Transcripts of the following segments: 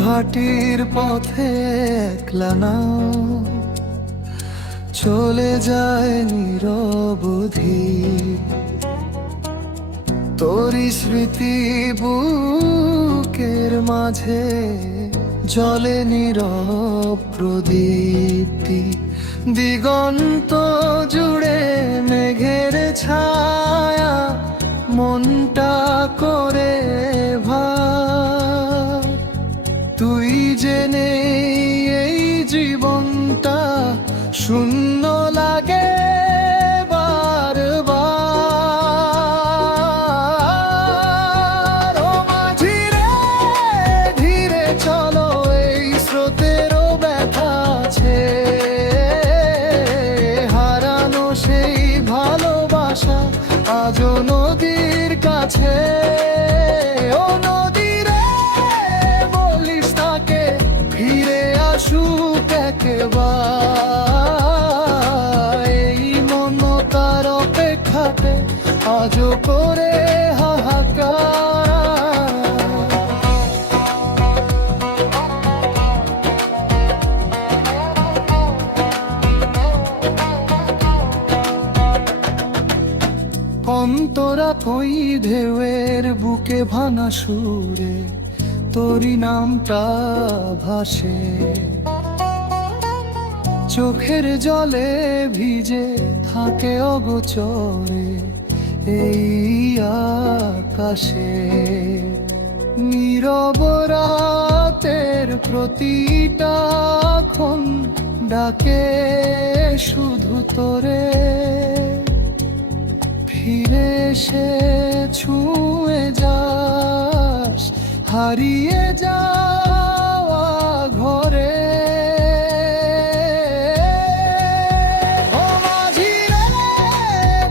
ভাটির পথে একলা নাও চলে যায় নিরবধি, তোরি স্মৃতি বুকের মাঝে জলে নীরব প্রদীপ্তি। দিগন্ত জুড়ে মেঘের ছায়া মনটা করে ভার, তুই জেনে এই জীবনটা শূন্য লাগে বারবার। ও মাঝি রে, ধীরে চলো, এই স্রোতেরও ব্যথা আছে, হারানো সেই ভালোবাসা আজও নদীর কাছে। ও নদী রে, বলিস তাকে ফিরে আসুক একবার, এই মন তার অপেক্ষাতে আজও করে হাহাকার। অন্তরা কই ঢেউয়ের বুকে ভাঙা সুরে তোরি নামটা ভাসে, চোখের জলে ভিজে থাকে অগোচরে এই আকাশে। নীরব রাতের প্রতিটা ক্ষণ ডাকে শুধু তোরে, ফিরে এসে ছুঁয়ে যাস হারিয়ে যাওয়া ঘরে। ও মাঝি রে,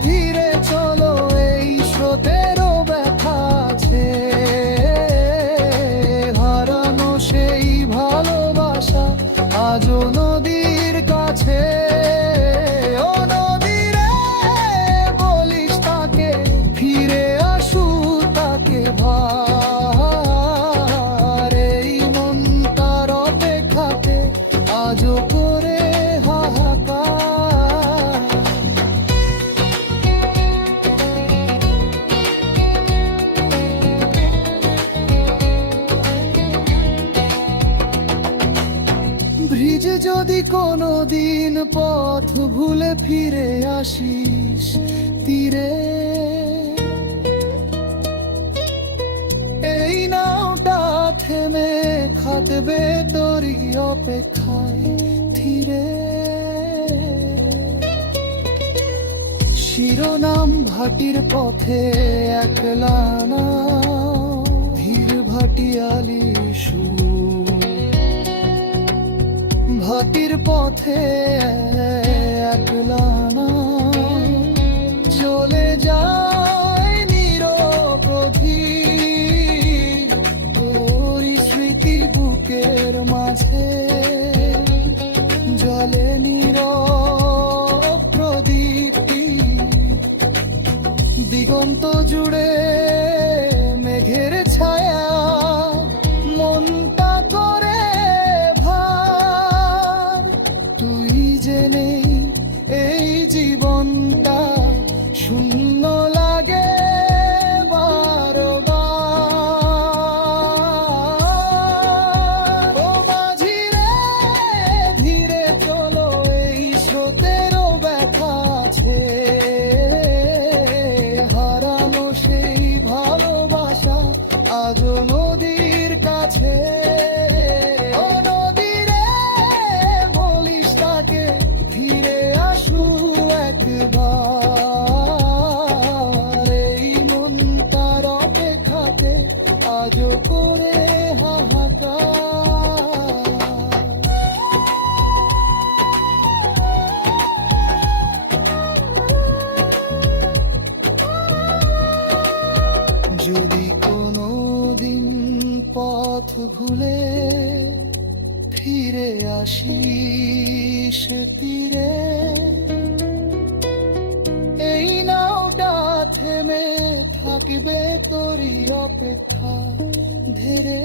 ধীরে চলো, এই স্রোতেরও ব্যথা আছে, হারানো সেই ভালোবাসা আজও নদীর কাছে। ও নদী রে, বলিস তাকে ফিরে আসু তাকে ভার, এই মন তার অপেক্ষাতে আজও করে হাহাকার। ব্রিজে যদি কোনো দিন পথ ভুলে ফিরে আসিস তীরে, এই নাওটা থেমে খাটবে তোরই অপেক্ষায় ধীরে। শিরোনাম ভাটির পথে একলা না, ধীর ভাটিয়ালি সুর, ভাটির পথে একলা না চলে যায় নিরবধি, তোরি স্মৃতি বুকের মাঝে জলে নীরব প্রদীপ্তি। দিগন্ত জুড়ে মেঘের ছায়া মনটা করে ভার, তুই জেনে এই জীবনটা শূন্য লাগে বারবার। ও মাঝি রে, ধীরে চলো, এই স্রোতেরও ব্যথা আছে, হারানো সেই ভালোবাসা আজও নদীর কাছে। ও নদী রে, বলিস তাকে ফিরে আসু একবার, এই মন তার অপেক্ষাতে আজও করে হাহাকার। যদি কোনো দিন পথ ভুলে ফিরে আসিস তীরে, এই নাওটা থেমে থাকবে তোরই অপেক্ষা ধীরে।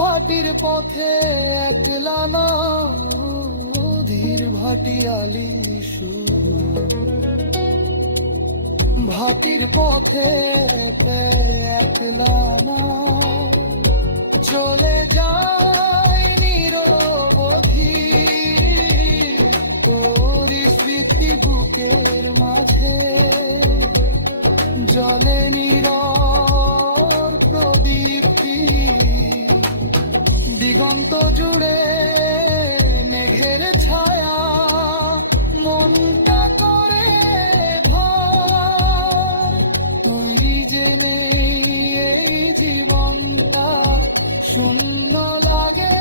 ভাটির পথে একলা না, ধীর ভাটিয়ালি সুর। ভাটির পথে একলা না, চলে যায় নিরবধি, তোর স্মৃতি বুকের মাঝে জলে নীরব প্রদীপ্তি। দিগন্ত জুড়ে মেঘের ছায়া মনটা করে ভর। তুই যে নেই এই জীবনটা শূন্য লাগে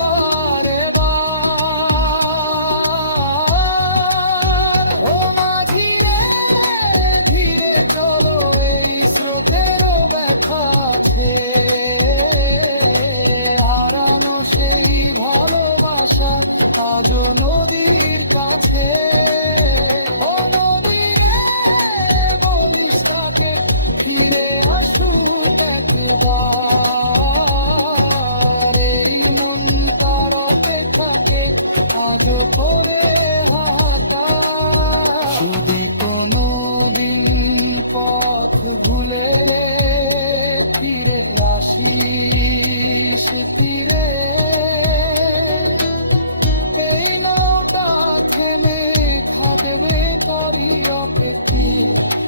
বারে বার। ও মাঝি রে, ধীরে চলো এই স্রোতেরও ব্যথা আছে, হারানো সেই ভালোবাসা আজও নদীর কাছে। ও নদী রে, বলিস তাকে ফিরে আসুক একবার, এই মন তার অপেক্ষাকে আজও করে হাতা। যদি কোনো দিন পথ ভুলে ফিরে আসিস তীরে, এই নৌকা থেমে থাকবে তোরই অপেক্ষায়।